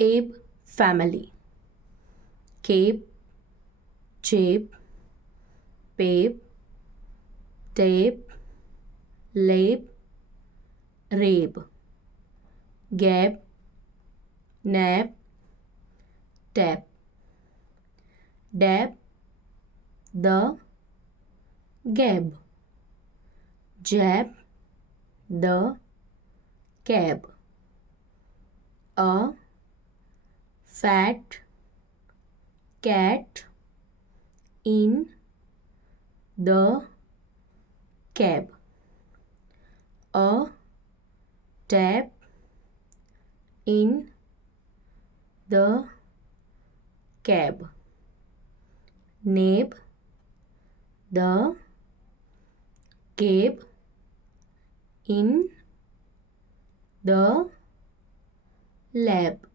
Abe family. Cape, Jape, Pape, Tape, Lape, Rabe, Gab, Nap, Tap, Dab, the Gab, Jab, the Cab, a fat cat in the cab, a tap in the cab, nab, the cab in the lab.